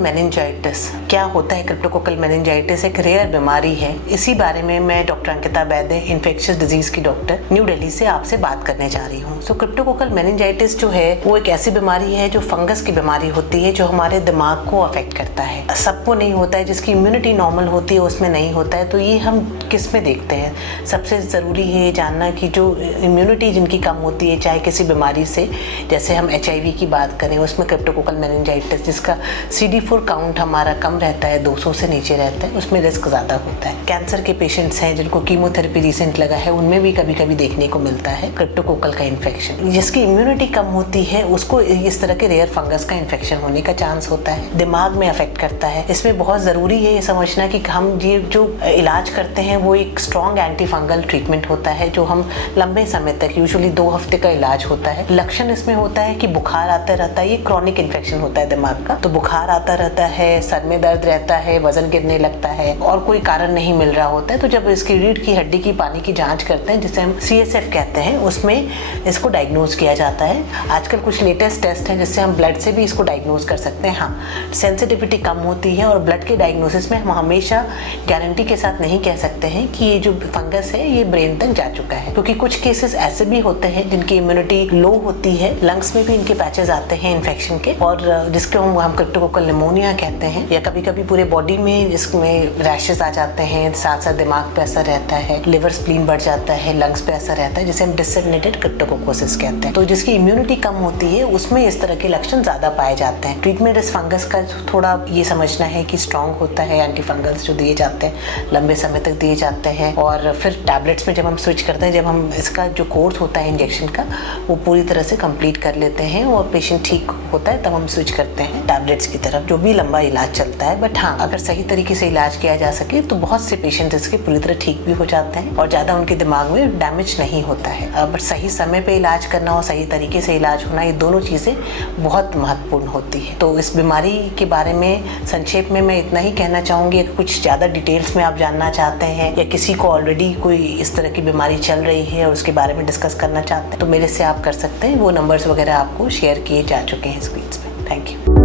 Meningitis क्या होता है? क्रिप्टोकोकल मेनिंजाइटिस एक रेयर बीमारी है। इसी बारे में मैं डॉक्टर अंकिता वैद्य, इन्फेक्शियस डिजीज की डॉक्टर, न्यू दिल्ली से आपसे बात करने जा रही हूँ। क्रिप्टोकोकल मेनिंजाइटिस जो है वो एक ऐसी बीमारी है जो फंगस की बीमारी होती है, जो हमारे दिमाग को अफेक्ट करता है। सबको नहीं होता है, जिसकी इम्यूनिटी नॉर्मल होती है उसमें नहीं होता है। तो ये हम किस में देखते हैं? सबसे ज़रूरी है जानना कि जो इम्यूनिटी जिनकी कम होती है, चाहे किसी बीमारी से, जैसे हम HIV की बात करें, उसमें क्रिप्टोकोकल मेनिंजाइटिस जिसका CD4 काउंट हमारा कम रहता है, 200 से नीचे रहता है, उसमें रिस्क ज़्यादा होता है। कैंसर के पेशेंट्स हैं जिनको कीमोथेरेपी रिसेंट लगा है, उनमें भी कभी कभी देखने को मिलता है क्रिप्टोकोकल का इन्फेक्शन। जिसकी इम्यूनिटी कम होती है उसको इस तरह के रेयर फंगस का इन्फेक्शन होने का चांस होता है, दिमाग में अफेक्ट करता है। इसमें बहुत ज़रूरी है ये समझना कि हम ये जो इलाज करते हैं वो एक स्ट्रॉन्ग एंटी फंगल ट्रीटमेंट होता है, जो हम लंबे समय तक, यूजुअली 2 हफ्ते का इलाज होता है। लक्षण इसमें होता है कि बुखार आता रहता है, ये क्रॉनिक इन्फेक्शन होता है दिमाग का, तो बुखार आता रहता है, सर में दर्द रहता है, वजन गिरने लगता है और कोई कारण नहीं मिल रहा होता है। तो जब इसकी रीढ़ की हड्डी की पानी की जांच करते हैं, जिसे हम CSF कहते हैं, उसमें इसको डायग्नोज किया जाता है। आजकल कुछ लेटेस्ट टेस्ट हैं जिससे हम ब्लड से भी इसको डायग्नोज कर सकते हैं। हाँ, सेंसिटिविटी कम होती है और ब्लड के डायग्नोसिस में हम हमेशा गारंटी के साथ नहीं कह सकते हैं कि ये जो फंगस है ये ब्रेन तक जा चुका है, क्योंकि कुछ केसेस ऐसे भी होते हैं जिनकी इम्यूनिटी लो होती है, लंग्स में भी इनके पैचेस आते हैं इन्फेक्शन के, और जिसको हम क्रिप्टोकोकल निमोनिया कहते हैं, या कभी कभी पूरे बॉडी में जिसमें रैशेस आ जाते हैं, साथ साथ दिमाग पे असर रहता है, लिवर स्प्लीन बढ़ जाता है, लंग्स पे असर रहता है, जिसे हम डिसेमिनेटेड क्रिप्टोकोकोसिस कहते हैं। तो जिसकी इम्यूनिटी कम होती है उसमें इस तरह के लक्षण ज्यादा पाए जाते हैं। ट्रीटमेंट इस फंगस का थोड़ा ये समझना है कि स्ट्रॉन्ग होता है, एंटी फंगल्स जो दिए जाते हैं लंबे समय तक दिए जाते हैं, और फिर टैबलेट्स में जब हम स्विच करते हैं, जब हम इसका जो कोर्स होता है इंजेक्शन का वो पूरी तरह से कंप्लीट कर लेते हैं और पेशेंट ठीक होता है, तब हम स्विच करते हैं टैबलेट्स की तरफ, जो भी लंबा इलाज चलता है। बट हाँ, अगर सही तरीके से इलाज किया जा सके तो बहुत से पेशेंट इसके पूरी तरह ठीक भी हो जाते हैं और ज़्यादा उनके दिमाग में डैमेज नहीं होता है। बट सही समय पे इलाज करना और सही तरीके से इलाज होना, ये दोनों चीज़ें बहुत महत्वपूर्ण होती है। तो इस बीमारी के बारे में संक्षेप में मैं इतना ही कहना चाहूँगी। अगर कुछ ज़्यादा डिटेल्स में आप जानना चाहते हैं या किसी को ऑलरेडी कोई इस तरह की बीमारी चल रही है और उसके बारे में डिस्कस करना चाहते हैं, तो मेरे से आप कर सकते हैं। वो नंबर्स वगैरह आपको शेयर किए जा चुके हैं स्क्रीन पे। Thank you.